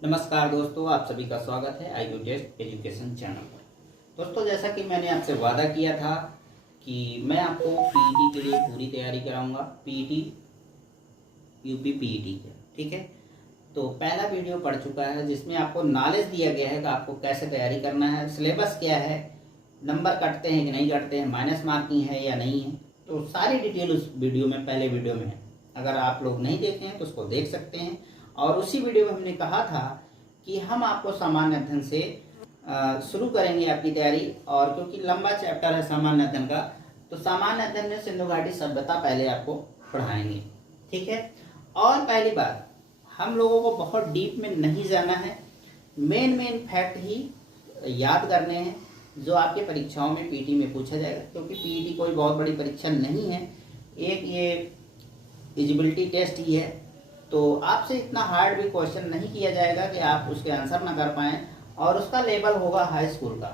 नमस्कार दोस्तों, आप सभी का स्वागत है IQ टेस्ट एजुकेशन चैनल पर। दोस्तों, जैसा कि मैंने आपसे वादा किया था कि मैं आपको पीईटी के लिए पूरी तैयारी कराऊंगा। पीईटी यूपी पीईटी के, ठीक है। तो पहला वीडियो पढ़ चुका है जिसमें आपको नॉलेज दिया गया है कि आपको कैसे तैयारी करना है, सिलेबस क्या है, नंबर कटते हैं कि नहीं कटते हैं, माइनस मार्किंग है या नहीं है। तो सारी डिटेल उस वीडियो में, पहले वीडियो में है। अगर आप लोग नहीं देखे हैं तो उसको देख सकते हैं। और उसी वीडियो में हमने कहा था कि हम आपको सामान्य अध्ययन से शुरू करेंगे आपकी तैयारी। और क्योंकि लंबा चैप्टर है सामान्य अध्ययन का, तो सामान्य अध्ययन में सिंधु घाटी सभ्यता पहले आपको पढ़ाएंगे, ठीक है। और पहली बात, हम लोगों को बहुत डीप में नहीं जाना है, मेन फैक्ट ही याद करने हैं जो आपके परीक्षाओं में पीटी में पूछा जाएगा। क्योंकि पीटी कोई बहुत बड़ी परीक्षा नहीं है, एक ये एलिजिबिलिटी टेस्ट ही है। तो आपसे इतना हार्ड भी क्वेश्चन नहीं किया जाएगा कि आप उसके आंसर ना कर पाएँ। और उसका लेवल होगा हाई स्कूल का।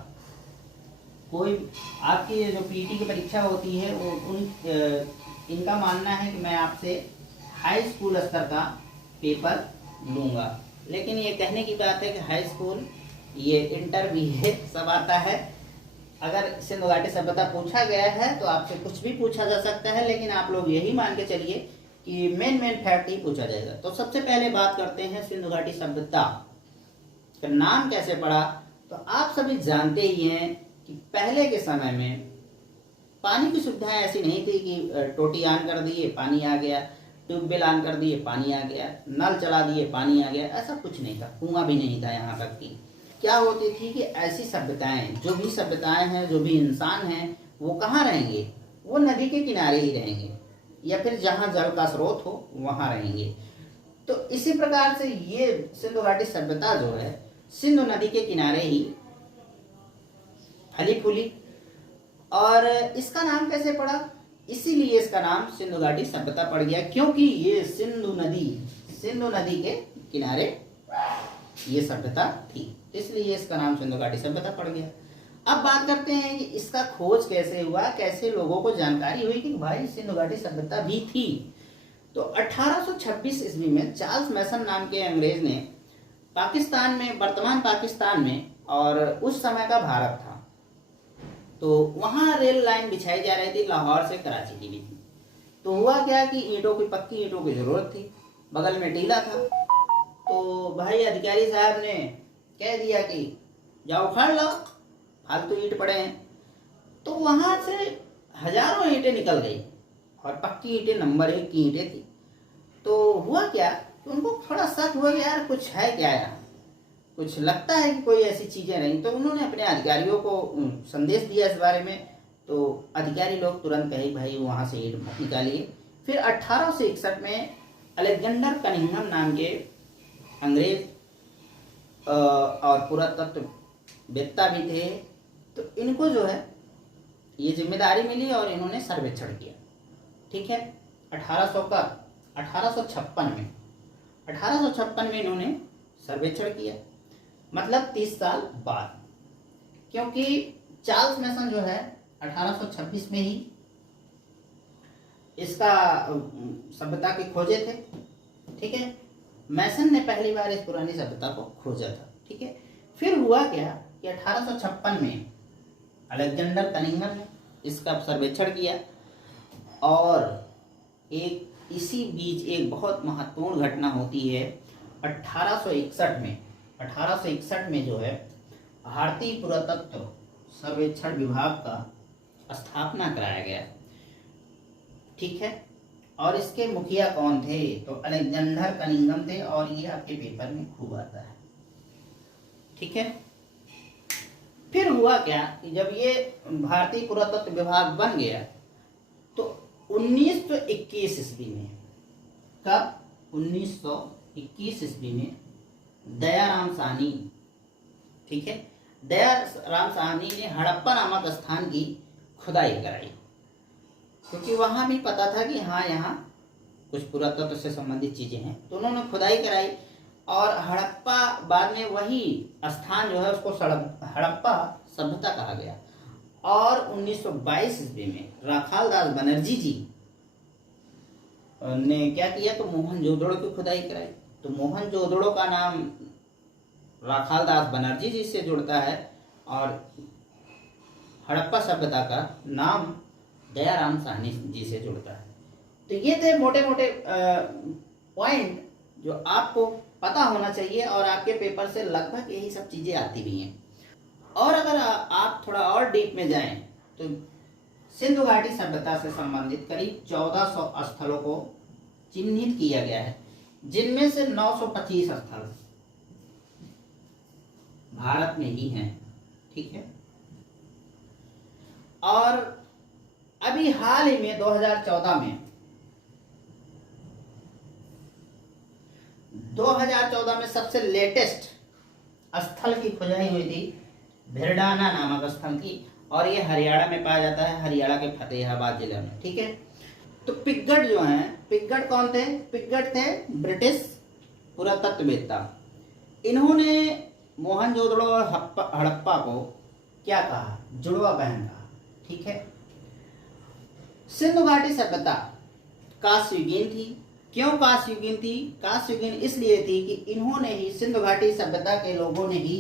कोई आपकी जो पीटी की परीक्षा होती है वो इनका मानना है कि मैं आपसे हाई स्कूल स्तर का पेपर लूँगा। लेकिन ये कहने की बात है कि हाई स्कूल, ये इंटर भी है, सब आता है। अगर सिंधु घाटी सभ्यता पूछा गया है तो आपसे कुछ भी पूछा जा सकता है, लेकिन आप लोग यही मान के चलिए कि मेन फैक्ट ही पूछा जाएगा। तो सबसे पहले बात करते हैं सिंधु घाटी सभ्यता का नाम कैसे पड़ा। तो आप सभी जानते ही हैं कि पहले के समय में पानी की सुविधाएं ऐसी नहीं थी कि टोटी ऑन कर दिए पानी आ गया, ट्यूबवेल ऑन कर दिए पानी आ गया, नल चला दिए पानी आ गया, ऐसा कुछ नहीं था। कुआं भी नहीं था यहाँ तक की। क्या होती थी कि ऐसी सभ्यताएं, जो भी सभ्यताएं हैं, जो भी इंसान हैं, वो कहाँ रहेंगे? वो नदी के किनारे ही रहेंगे, या फिर जहाँ जल का स्रोत हो वहाँ रहेंगे। तो इसी प्रकार से ये सिंधु घाटी सभ्यता जो है, सिंधु नदी के किनारे ही फली फूली। और इसका नाम कैसे पड़ा? इसीलिए इसका नाम सिंधु घाटी सभ्यता पड़ गया, क्योंकि ये सिंधु नदी के किनारे ये सभ्यता थी, इसलिए इसका नाम सिंधु घाटी सभ्यता पड़ गया। अब बात करते हैं कि इसका खोज कैसे हुआ, कैसे लोगों को जानकारी हुई कि भाई सिंधु घाटी सभ्यता भी थी। तो 1826 ईस्वी में चार्ल्स मैसन नाम के अंग्रेज ने पाकिस्तान में, वर्तमान पाकिस्तान में, और उस समय का भारत था, तो वहाँ रेल लाइन बिछाई जा रही थी, लाहौर से कराची की भी थी। तो हुआ क्या कि पक्की ईंटों की जरूरत थी, बगल में टीला था। तो भाई अधिकारी साहब ने कह दिया कि जाओ उखाड़ लो, फालतू ईंट पड़े हैं। तो वहां से हजारों ईंटें निकल गई, और पक्की ईंटें नंबर 1 की ईंटें थी। तो हुआ क्या कि उनको थोड़ा शक हुआ कि यार कुछ है क्या, यहाँ कुछ लगता है कि कोई ऐसी चीजें नहीं। तो उन्होंने अपने अधिकारियों को संदेश दिया इस बारे में। तो अधिकारी लोग तुरंत कहे भाई वहां से ईंट मत निकालिए। फिर 1861 में अलेक्जेंडर कनिंघम नाम के अंग्रेज और पुरातत्ववेत्ता भी थे, तो इनको जो है ये जिम्मेदारी मिली और इन्होंने सर्वेक्षण किया, ठीक है। 1856 में इन्होंने सर्वेक्षण किया, मतलब 30 साल बाद। क्योंकि चार्ल्स मैसन जो है 1826 में ही इसका सभ्यता के खोजे थे, ठीक है। मैसन ने पहली बार इस पुरानी सभ्यता को खोजा था, ठीक है। फिर हुआ क्या कि 1856 में अलेक्जेंडर कनिंघम ने इसका सर्वेक्षण किया, और इसी बीच एक बहुत महत्वपूर्ण घटना होती है 1861 में जो है भारतीय पुरातत्व सर्वेक्षण विभाग का स्थापना कराया गया, ठीक है। और इसके मुखिया कौन थे? तो अलेक्जेंडर कनिंघम थे, और ये आपके पेपर में खूब आता है, ठीक है। फिर हुआ क्या कि जब ये भारतीय पुरातत्व विभाग बन गया, तो 1921 ईस्वी में, कब? 1921 ईस्वी में दयाराम साहनी, ठीक है, दयाराम साहनी ने हड़प्पा नामक स्थान की खुदाई कराई। क्योंकि वहां भी पता था कि हाँ यहाँ कुछ पुरातत्व से संबंधित चीजें हैं, तो उन्होंने खुदाई कराई। और हड़प्पा, बाद में वही स्थान जो है उसको हड़प्पा सभ्यता कहा गया। और 1922 ईस्वी में राखाल दास बनर्जी जी ने क्या किया, तो मोहनजोदड़ो की खुदाई कराई। तो मोहनजोदड़ो का नाम राखालदास बनर्जी जी से जुड़ता है और हड़प्पा सभ्यता का नाम दयाराम साहनी जी से जुड़ता है। तो ये थे मोटे मोटे पॉइंट जो आपको पता होना चाहिए और आपके पेपर से लगभग यही सब चीज़ें आती भी हैं। और अगर आप थोड़ा और डीप में जाएं तो सिंधु घाटी सभ्यता से संबंधित करीब 1400 स्थलों को चिन्हित किया गया है, जिनमें से 925 स्थल भारत में ही हैं। ठीक है। और अभी हाल ही में 2014 में सबसे लेटेस्ट स्थल की खोजाई हुई थी भिरडाना नामक स्थल की, और ये हरियाणा में पाया जाता है, हरियाणा के फतेहाबाद जिले में। ठीक है। तो पिग्गट जो हैं, पिग्गट कौन थे? पिग्गट थे ब्रिटिश पुरातत्ववेत्ता। इन्होंने मोहनजोदड़ो और हड़प्पा को क्या कहा? जुड़वा बहन कहा। ठीक है। सिंधु घाटी सभ्यता कास्ययुगीन थी। क्यों कास्ययुगीन थी? कास्ययुगीन इसलिए थी कि इन्होंने ही, सिंधु घाटी सभ्यता के लोगों ने ही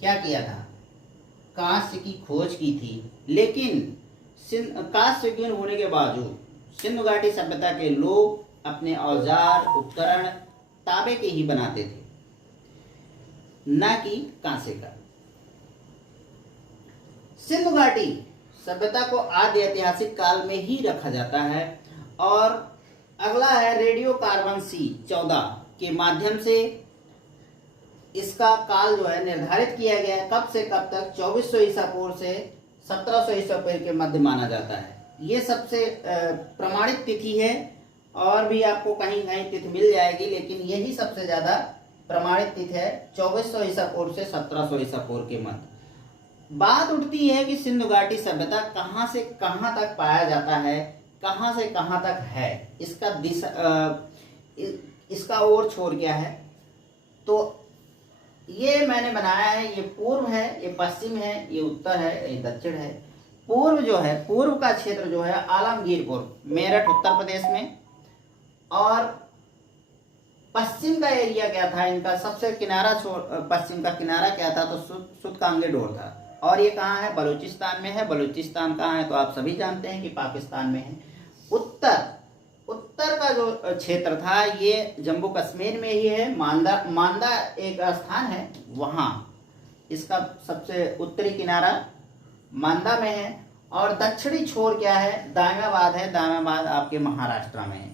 क्या किया था? कांस्य की खोज की थी। लेकिन कास्ययुगीन होने के बावजूद सिंधु घाटी सभ्यता के लोग अपने औजार उपकरण तांबे के ही बनाते थे, न कि कांसे का। सिंधु घाटी सभ्यता को आदि ऐतिहासिक काल में ही रखा जाता है। और अगला है रेडियो कार्बन C14 के माध्यम से इसका काल जो है निर्धारित किया गया है। कब से कब तक? 2400 ईसा पूर्व से 1700 ईसा पूर्व के मध्य माना जाता है। ये सबसे प्रमाणित तिथि है, और भी आपको कहीं कहीं तिथि मिल जाएगी, लेकिन यही सबसे ज्यादा प्रमाणित तिथि है, 2400 ईसा पूर्व से 1700 ईसा पूर्व के मध्य। बात उठती है कि सिंधु घाटी सभ्यता कहाँ से कहाँ तक पाया जाता है, कहाँ से कहाँ तक है, इसका दिशा इसका ओर छोर क्या है? तो ये मैंने बनाया है। ये पूर्व है, ये पश्चिम है, ये उत्तर है, ये दक्षिण है। पूर्व जो है, पूर्व का क्षेत्र जो है आलमगीरपुर, मेरठ उत्तर प्रदेश में, और पश्चिम का एरिया क्या था इनका? सबसे किनारा पश्चिम का किनारा क्या था? तो सुतकांगे डोर था। और ये कहाँ है? बलूचिस्तान में है। बलूचिस्तान कहाँ है? तो आप सभी जानते हैं कि पाकिस्तान में है। उत्तर का जो क्षेत्र था ये जम्मू कश्मीर में ही है। मांदा एक स्थान है, वहाँ इसका सबसे उत्तरी किनारा मांदा में है। और दक्षिणी छोर क्या है? दायमाबाद है। दायमाबाद आपके महाराष्ट्र में है।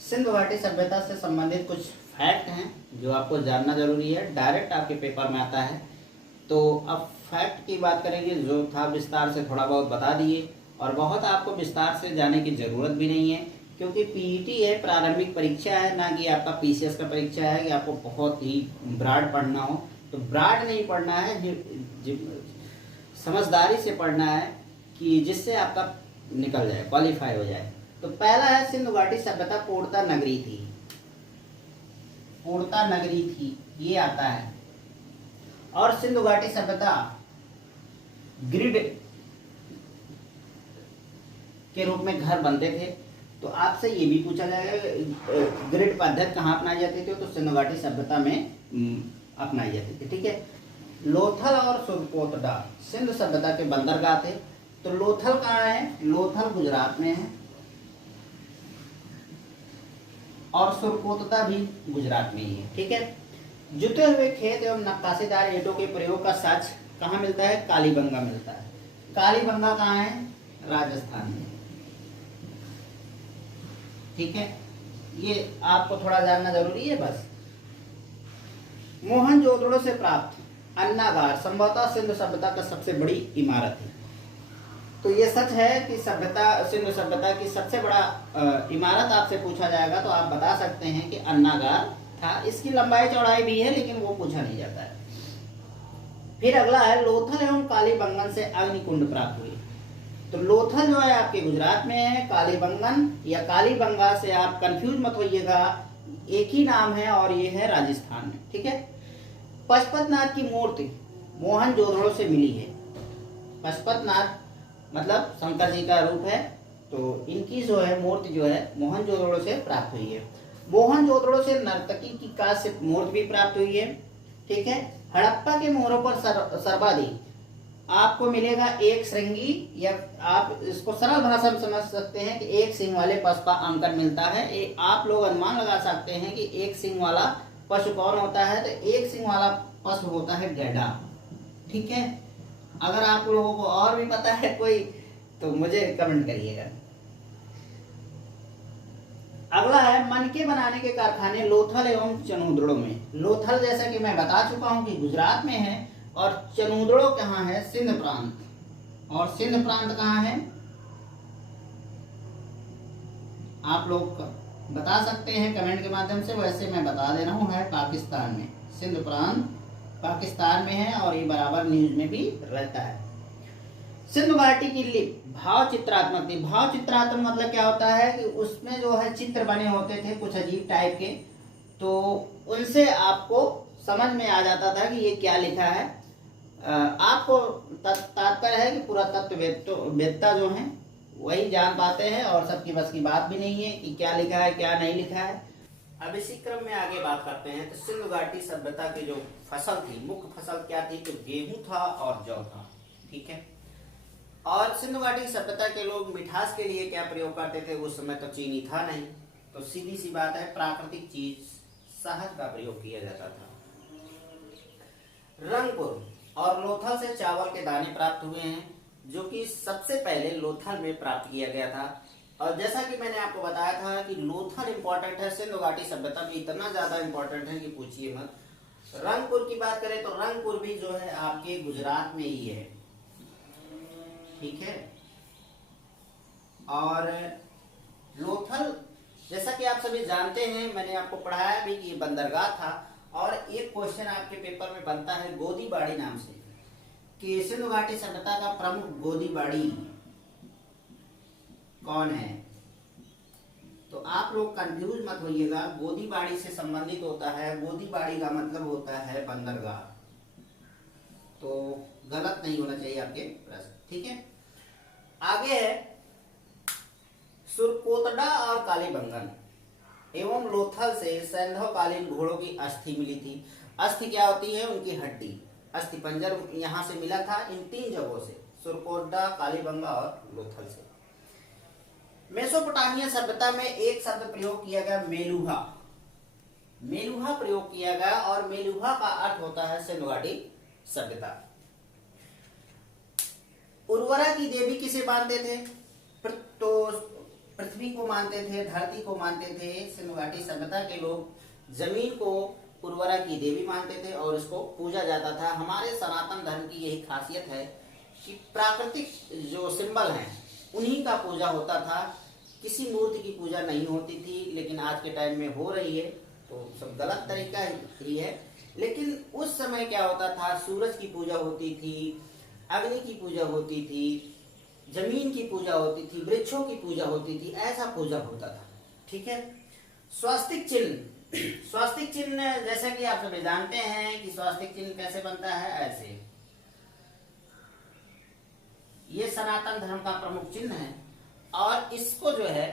सिंधु घाटी सभ्यता से संबंधित कुछ फैक्ट हैं जो आपको जानना जरूरी है, डायरेक्ट आपके पेपर में आता है। तो अब फैक्ट की बात करेंगे, जो था विस्तार से थोड़ा बहुत बता दिए, और बहुत आपको विस्तार से जाने की ज़रूरत भी नहीं है, क्योंकि पीईटी है, प्रारंभिक परीक्षा है, ना कि आपका पीसीएस का परीक्षा है कि आपको बहुत ही ब्रॉड पढ़ना हो। तो ब्रॉड नहीं पढ़ना है, समझदारी से पढ़ना है कि जिससे आपका निकल जाए, क्वालिफाई हो जाए। तो पहला है सिंधु घाटी सभ्यता पूर्णता नगरी थी। पूर्णता नगरी थी, ये आता है। और सिंधु घाटी सभ्यता ग्रिड के रूप में घर बनते थे। तो आपसे ये भी पूछा जाएगा ग्रिड पद्धति कहाँ अपनाई जाती थी? तो सिंधु घाटी सभ्यता में अपनाई जाती थी। ठीक है। लोथल और सुरकोतडा सिंधु सभ्यता के बंदरगाह थे। तो लोथल कहाँ है? लोथल गुजरात में है, और सुरकोतडा भी गुजरात में ही है। ठीक है। जुते हुए खेत एवं नक्काशीदार ईंटों के प्रयोग का साक्ष्य कहाँ मिलता है? कालीबंगा मिलता है। कालीबंगा कहाँ है? राजस्थान में। ठीक है। ये आपको थोड़ा जानना जरूरी है बस। मोहनजोदड़ो से प्राप्त अन्नागार संभवतः सिंधु सभ्यता का सबसे बड़ी इमारत है। तो ये सच है कि सिंधु सभ्यता की सबसे बड़ा इमारत आपसे पूछा जाएगा तो आप बता सकते हैं कि अन्नागार था। इसकी लंबाई चौड़ाई भी है, लेकिन वो पूछा नहीं जाता है। फिर अगला है लोथल एवं कालीबंगन से अग्निकुंड प्राप्त हुई। तो लोथल जो है आपके गुजरात में है, कालीबंगन या कालीबंगा से आप कंफ्यूज मत होइएगा, एक ही नाम है, और ये है राजस्थान में। ठीक है। पशुपतिनाथ की मूर्ति मोहनजोदड़ो से मिली है। पशुपतिनाथ मतलब शंकर जी का रूप है, तो इनकी जो है मूर्ति जो है मोहनजोदड़ो से प्राप्त हुई है। मोहनजोदड़ो से नर्तकी की कांस्य मूर्ति भी प्राप्त हुई है। ठीक है। हड़प्पा के मोहरों पर सर्वाधिक आपको मिलेगा एक श्रृंगी, या आप इसको सरल भाषा में समझ सकते हैं कि एक सींग वाले पशु का अंकन मिलता है। आप लोग अनुमान लगा सकते हैं कि एक सींग वाला पशु कौन होता है, तो एक सींग वाला पशु होता है गैंडा। ठीक है, अगर आप लोगों को और भी पता है कोई तो मुझे कमेंट करिएगा। अगला है मनके बनाने के कारखाने लोथल एवं चनूदड़ों में। लोथल जैसा कि मैं बता चुका हूं कि गुजरात में है, और चनूदड़ो कहाँ है, सिंध प्रांत। और सिंध प्रांत कहाँ है आप लोग बता सकते हैं कमेंट के माध्यम से। वैसे मैं बता दे रहा हूँ, है पाकिस्तान में। सिंध प्रांत पाकिस्तान में है, और ये बराबर न्यूज में भी रहता है। सिंधु घाटी की लिपि भाव चित्रात्मक थी। भाव चित्रात्मक मतलब क्या होता है कि उसमें जो है चित्र बने होते थे कुछ अजीब टाइप के, तो उनसे आपको समझ में आ जाता था कि ये क्या लिखा है। आपको तात्पर्य है कि पूरा तत्ववेत्ता जो है वही जान पाते हैं, और सबकी बस की बात भी नहीं है कि क्या लिखा है क्या नहीं लिखा है। अब इसी क्रम में आगे बात करते हैं। तो सिंधु घाटी सभ्यता की जो फसल थी, मुख्य फसल क्या थी, तो गेहूं था और जौ था। ठीक है, और सिंधु घाटी सभ्यता के लोग मिठास के लिए क्या प्रयोग करते थे, उस समय तो चीनी था नहीं, तो सीधी सी बात है प्राकृतिक चीज शहद का प्रयोग किया जाता था। रंगपुर और लोथल से चावल के दाने प्राप्त हुए हैं, जो कि सबसे पहले लोथल में प्राप्त किया गया था। और जैसा कि मैंने आपको बताया था कि लोथल इंपॉर्टेंट है, सिंधु घाटी सभ्यता में इतना ज्यादा इंपॉर्टेंट है कि पूछिए मत। रंगपुर की बात करें तो रंगपुर भी जो है आपके गुजरात में ही है। ठीक है, और लोथल जैसा कि आप सभी जानते हैं, मैंने आपको पढ़ाया भी कि ये बंदरगाह था। और एक क्वेश्चन आपके पेपर में बनता है गोदीबाड़ी नाम से, कि सिंधु घाटी सभ्यता का प्रमुख गोदीबाड़ी कौन है। तो आप लोग कंफ्यूज मत होइएगा, गोदीबाड़ी से संबंधित होता है, गोदीबाड़ी का मतलब होता है बंदरगाह। तो गलत नहीं होना चाहिए आपके प्रश्न। ठीक है, आगे है सुरकोतडा और कालीबंगन एवं लोथल से सैंधवकालीन घोड़ों की अस्थि मिली थी। अस्थि क्या होती है, उनकी हड्डी, अस्थि पंजर यहां से मिला था इन तीन जगहों से, सुरकोतडा, कालीबंगा और लोथल से। मेसोपोटामिया सभ्यता में एक शब्द प्रयोग किया गया, मेलुहा। मेलुहा प्रयोग किया गया, और मेलुहा का अर्थ होता है सिंधु घाटी सभ्यता। उर्वरा की देवी किसे मानते थे, तो पृथ्वी को मानते थे, धरती को मानते थे। सिंधु घाटी सभ्यता के लोग जमीन को उर्वरा की देवी मानते थे और इसको पूजा जाता था। हमारे सनातन धर्म की यही खासियत है कि प्राकृतिक जो सिंबल हैं उन्हीं का पूजा होता था, किसी मूर्ति की पूजा नहीं होती थी। लेकिन आज के टाइम में हो रही है, तो सब गलत तरीका ही है। लेकिन उस समय क्या होता था, सूरज की पूजा होती थी, अग्नि की पूजा होती थी, जमीन की पूजा होती थी, वृक्षों की पूजा होती थी, ऐसा पूजा होता था। ठीक है, स्वास्तिक चिन्ह। स्वास्तिक चिन्ह जैसा कि आप सभी जानते हैं कि स्वास्तिक चिन्ह कैसे बनता है, ऐसे। ये सनातन धर्म का प्रमुख चिन्ह है, और इसको जो है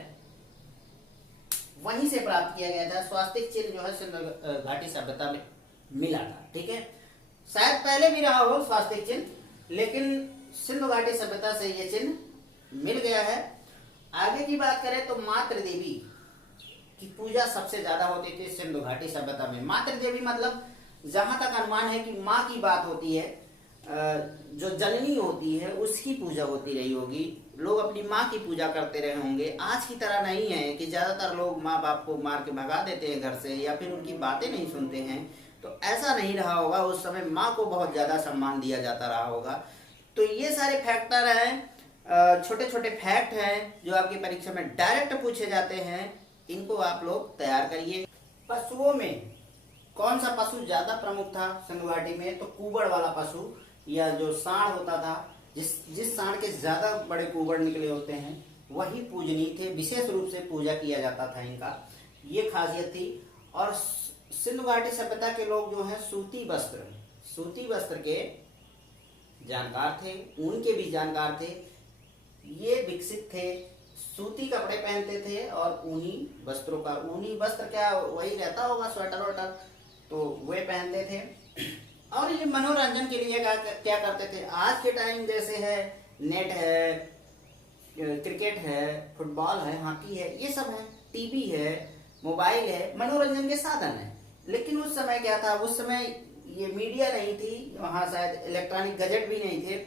वहीं से प्राप्त किया गया था। स्वास्तिक चिन्ह जो है सिंधु घाटी सभ्यता में मिला था। ठीक है, शायद पहले भी रहा हो स्वास्तिक चिन्ह, लेकिन सिंधु घाटी सभ्यता से ये चिन्ह मिल गया है। आगे की बात करें तो मातृ देवी की पूजा सबसे ज्यादा होती थी सिंधु घाटी सभ्यता में। मातृ देवी मतलब जहां तक अनुमान है कि माँ की बात होती है, जो जननी होती है उसकी पूजा होती रही होगी। लोग अपनी माँ की पूजा करते रहे होंगे। आज की तरह नहीं है कि ज्यादातर लोग माँ बाप को मार के भगा देते हैं घर से, या फिर उनकी बातें नहीं सुनते हैं। तो ऐसा नहीं रहा होगा, उस समय माँ को बहुत ज्यादा सम्मान दिया जाता रहा होगा। तो ये सारे फैक्टर हैं, छोटे छोटे फैक्ट हैं जो आपकी परीक्षा में डायरेक्ट पूछे जाते हैं। इनको आप लोग तैयार करिए। पशुओं में कौन सा पशु ज्यादा प्रमुख था सिंधु घाटी में, तो कुबड़ वाला पशु, या जो सांड होता था, जिस सांड के ज्यादा बड़े कुबड़ निकले होते हैं वही पूजनीय थे। विशेष रूप से पूजा किया जाता था इनका, ये खासियत थी। और सिंधु घाटी सभ्यता के लोग जो है सूती वस्त्र के जानकार थे, उनके भी जानकार थे। ये विकसित थे, सूती कपड़े पहनते थे और ऊनी वस्त्रों का, ऊनी वस्त्र क्या वही रहता होगा, स्वेटर वेटर, तो वे पहनते थे। और ये मनोरंजन के लिए क्या करते थे। आज के टाइम जैसे है नेट है, क्रिकेट है, फुटबॉल है, हॉकी है, ये सब है, टीवी है, मोबाइल है, मनोरंजन के साधन है। लेकिन उस समय क्या था, उस समय ये मीडिया नहीं थी, वहाँ शायद इलेक्ट्रॉनिक गैजेट भी नहीं थे,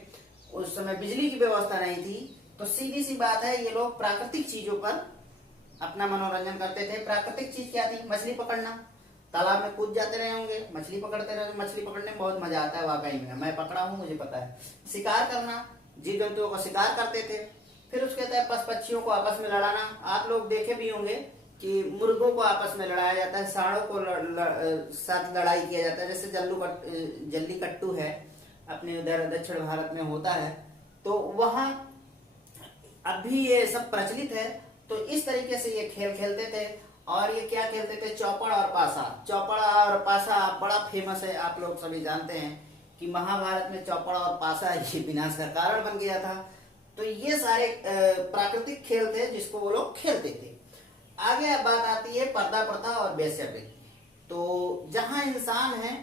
उस समय बिजली की व्यवस्था नहीं थी। तो सीधी सी बात है, ये लोग प्राकृतिक चीजों पर अपना मनोरंजन करते थे। प्राकृतिक चीज क्या थी, मछली पकड़ना, तालाब में कूद जाते रहे होंगे, मछली पकड़ते रहे। मछली पकड़ने में बहुत मजा आता है वाकई में, मैं पकड़ा हूँ, मुझे पता है। शिकार करना, जीव जंतुओं का शिकार करते थे। फिर उसके तहत पशु पक्षियों को आपस में लड़ाना। आप लोग देखे भी होंगे कि मुर्गों को आपस में लड़ाया जाता है, सांडों को साथ लड़ाई किया जाता है। जैसे जल्लीकट्टू है, अपने उधर दक्षिण भारत में होता है, तो वहाँ अभी ये सब प्रचलित है। तो इस तरीके से ये खेल खेलते थे। और ये क्या खेलते थे, चौपड़ और पासा। चौपड़ और पासा बड़ा फेमस है, आप लोग सभी जानते हैं कि महाभारत में चौपड़ और पासा ये विनाश का कारण बन गया था। तो ये सारे प्राकृतिक खेल थे जिसको वो लोग खेलते थे। आगे बात आती है पर्दा प्रथा और वेश्यावृत्ति। तो जहां इंसान है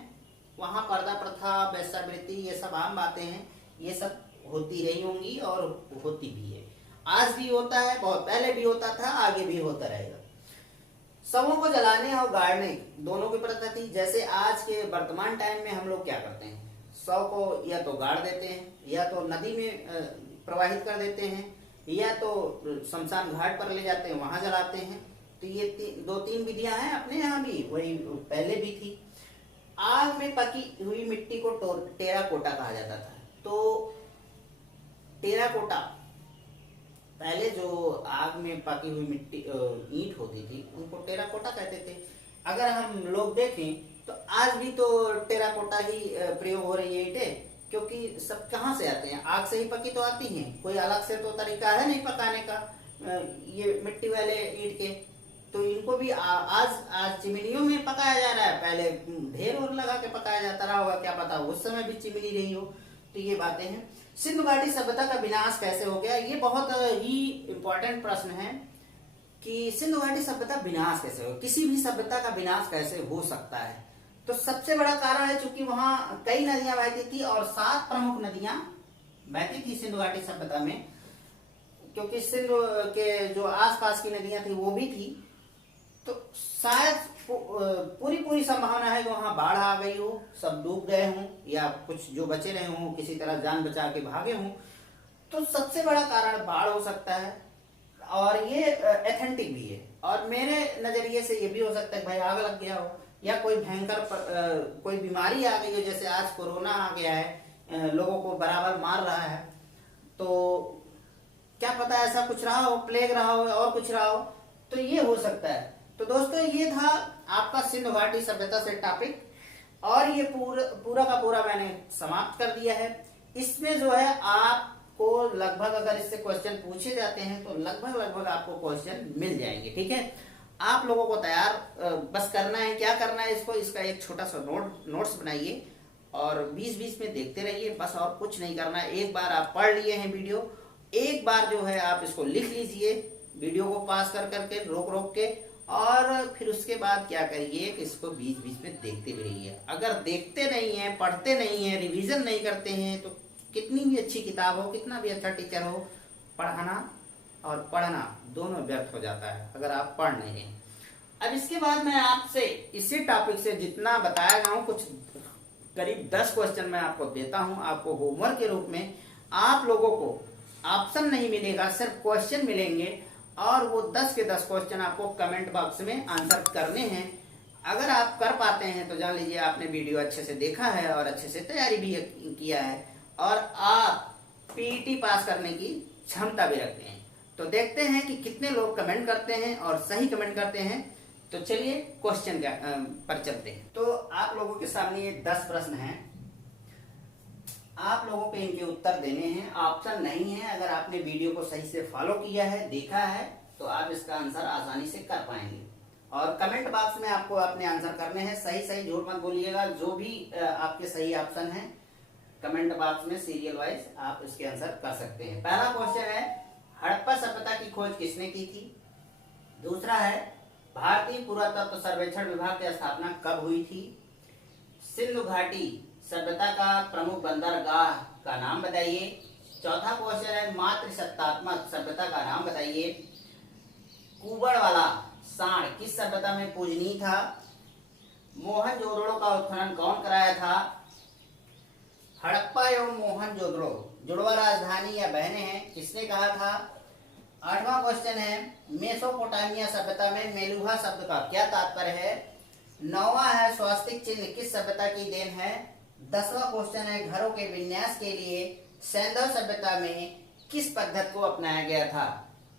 वहां पर्दा प्रथा, वेश्यावृत्ति, ये सब आम बातें हैं। ये सब होती रही होंगी और होती भी है, आज भी होता है, बहुत पहले भी होता था, आगे भी होता रहेगा। शवों को जलाने और गाड़ने दोनों की प्रथा थी। जैसे आज के वर्तमान टाइम में हम लोग क्या करते हैं, शव को या तो गाड़ देते हैं, या तो नदी में प्रवाहित कर देते हैं, या तो शमशान घाट पर ले जाते हैं, वहां जलाते हैं। तो ये दो तीन विधियां हैं, अपने यहाँ भी वही पहले भी थी। आग में पकी हुई मिट्टी को टेराकोटा कहा जाता था। तो टेराकोटा, पहले जो आग में पकी हुई मिट्टी ईंट होती थी उनको टेराकोटा कहते थे। अगर हम लोग देखें तो आज भी तो टेराकोटा ही प्रयोग हो रही है ईंटें, क्योंकि सब कहाँ से आते हैं, आग से ही पकी तो आती हैं, कोई अलग से तो तरीका है नहीं पकाने का। ये मिट्टी वाले ईंट के, तो इनको भी आज चिमनियों में पकाया जा रहा है। पहले ढेर और लगा के पकाया जाता रहा होगा, क्या पता उस समय भी चिमनी रही हो। तो ये बातें हैं। सिंधु घाटी सभ्यता का विनाश कैसे हो गया, ये बहुत ही इंपॉर्टेंट प्रश्न है कि सिंधु घाटी सभ्यता विनाश कैसे हो, किसी भी सभ्यता का विनाश कैसे हो सकता है। तो सबसे बड़ा कारण है चूंकि वहां कई नदियां बहती थी और 7 प्रमुख नदियां बहती थी सिंधु घाटी सभ्यता में, क्योंकि सिंधु के जो आसपास की नदियां थी वो भी थी। तो शायद पूरी संभावना है कि वहां बाढ़ आ गई हो, सब डूब गए हों, या कुछ जो बचे रहे हों किसी तरह जान बचा के भागे हों। तो सबसे बड़ा कारण बाढ़ हो सकता है, और ये एथेंटिक भी है। और मेरे नजरिए से ये भी हो सकता है भाई आग लग गया हो, या कोई भयंकर कोई बीमारी आ गई हो, जैसे आज कोरोना आ गया है, लोगों को बराबर मार रहा है। तो क्या पता ऐसा कुछ रहा हो, प्लेग रहा हो और कुछ रहा हो, तो ये हो सकता है। तो दोस्तों ये था आपका सिंधु घाटी सभ्यता से टॉपिक, और ये पूरा का पूरा मैंने समाप्त कर दिया है। इसमें जो है आपको लगभग, अगर इससे क्वेश्चन पूछे जाते हैं तो लगभग आपको क्वेश्चन मिल जाएंगे। ठीक है, आप लोगों को तैयार बस करना है। क्या करना है, इसका एक छोटा सा नोट्स बनाइए और 20-20 में देखते रहिए, बस और कुछ नहीं करना है। एक बार आप पढ़ लिए हैं वीडियो, एक बार जो है आप इसको लिख लीजिए, वीडियो को पास कर करके रोक के, और फिर उसके बाद क्या करिए कि इसको 20-20 में देखते भी रहिए। अगर देखते नहीं है, पढ़ते नहीं है, रिवीजन नहीं करते हैं, तो कितनी भी अच्छी किताब हो, कितना भी अच्छा टीचर हो, पढ़ाना और पढ़ना दोनों व्यर्थ हो जाता है अगर आप पढ़ नहीं रहे। अब इसके बाद मैं आपसे इसी टॉपिक से जितना बताया गया हूँ, कुछ करीब 10 क्वेश्चन मैं आपको देता हूँ, आपको होमवर्क के रूप में। आप लोगों को ऑप्शन नहीं मिलेगा, सिर्फ क्वेश्चन मिलेंगे, और वो 10 के 10 क्वेश्चन आपको कमेंट बॉक्स में आंसर करने हैं। अगर आप कर पाते हैं तो जान लीजिए आपने वीडियो अच्छे से देखा है और अच्छे से तैयारी भी किया है, और आप पीईटी पास करने की क्षमता भी रखते हैं। तो देखते हैं कि कितने लोग कमेंट करते हैं और सही कमेंट करते हैं। तो चलिए क्वेश्चन पर चलते हैं। तो आप लोगों के सामने ये 10 प्रश्न हैं, आप लोगों को इनके उत्तर देने हैं, ऑप्शन नहीं है। अगर आपने वीडियो को सही से फॉलो किया है, देखा है, तो आप इसका आंसर आसानी से कर पाएंगे। और कमेंट बॉक्स में आपको अपने आंसर करने हैं, सही झूठ मत बोलिएगा। जो भी आपके सही ऑप्शन है कमेंट बॉक्स में सीरियल वाइज आप इसके आंसर कर सकते हैं। पहला क्वेश्चन है, हड़प्पा सभ्यता की खोज किसने की थी? दूसरा है, भारतीय पुरातत्व सर्वेक्षण विभाग की स्थापना कब हुई थी? सिंधु घाटी सभ्यता का प्रमुख बंदरगाह का नाम बताइए। चौथा क्वेश्चन है मातृसत्तात्मक सभ्यता का नाम बताइए। कुबड़वाला सांड किस सभ्यता में पूजनीय था। मोहनजोदड़ो का उत्खनन कौन कराया था। हड़प्पा एवं मोहनजोदड़ो जुड़वा राजधानी या बहनें हैं, किसने कहा था। आठवां क्वेश्चन है मेसोपोटामिया सभ्यता में मेलुहा शब्द का क्या तात्पर्य है। नौवां है स्वास्तिक चिन्ह किस सभ्यता की देन है। 10वां क्वेश्चन है घरों के विन्यास के लिए सैंधव सभ्यता में किस पद्धति को अपनाया गया था।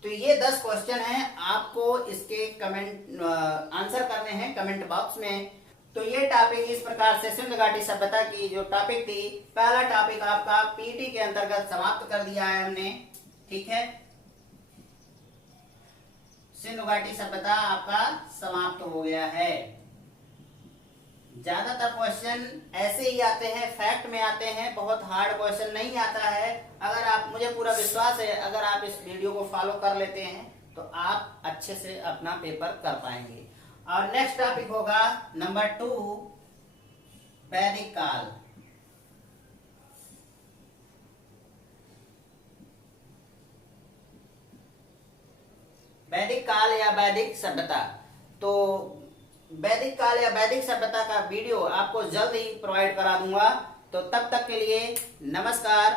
तो ये 10 क्वेश्चन हैं, आपको इसके कमेंट आंसर करने हैं कमेंट बॉक्स में। तो ये टॉपिक इस प्रकार से सिंधु घाटी सभ्यता की जो टॉपिक थी, पहला टॉपिक आपका पीटी के अंतर्गत समाप्त कर दिया है हमने, ठीक है। सिंधु घाटी सभ्यता आपका समाप्त हो गया है। ज्यादातर क्वेश्चन ऐसे ही आते हैं, फैक्ट में आते हैं, बहुत हार्ड क्वेश्चन नहीं आता है। अगर आप, मुझे पूरा विश्वास है, अगर आप इस वीडियो को फॉलो कर लेते हैं तो आप अच्छे से अपना पेपर कर पाएंगे। और नेक्स्ट टॉपिक होगा नंबर 2 वैदिक काल। वैदिक काल या वैदिक सभ्यता। तो वैदिक काल या वैदिक सभ्यता का वीडियो आपको जल्द ही प्रोवाइड करा दूंगा। तो तब तक के लिए नमस्कार।